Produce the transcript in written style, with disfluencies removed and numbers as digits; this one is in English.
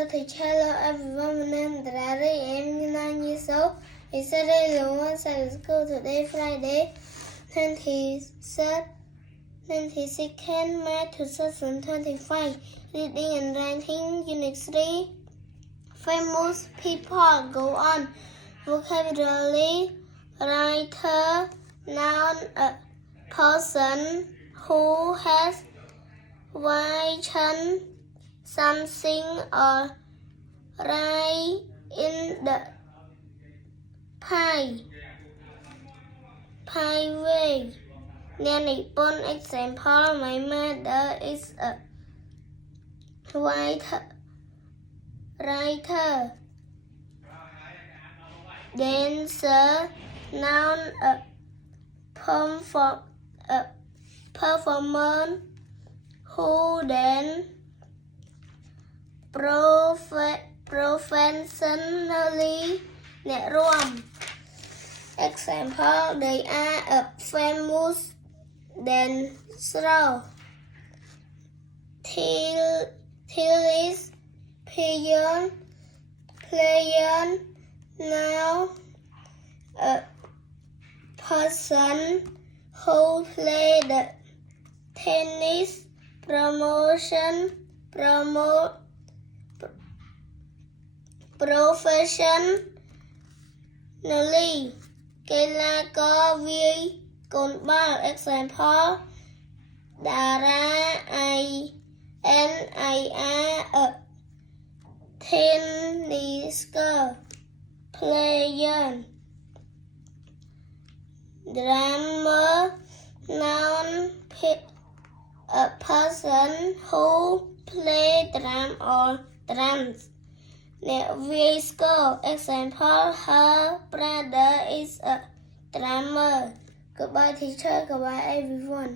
Hello everyone, my name is Rari. I'm 9 years old. It's Saturday, once I school today, Friday, 22nd May 2025. Reading and writing, Unit 3. Famous people go on. Vocabulary, writer, noun, a person who has written something or write in the pie way. One example, my mother is a writer. Dancer, noun, a performer who dance professionally អ្នករាំ Example, they are a famous dancer. Tennis player, now a person who play the tennis. Professionally កីឡាករវាយកូនបាល់ Example, តារា a tennis player. Drummer, noun, a person who play drum or drums. អ្នកវាយស្គរ Example, her brother is a drummer. Goodbye teacher, goodbye everyone.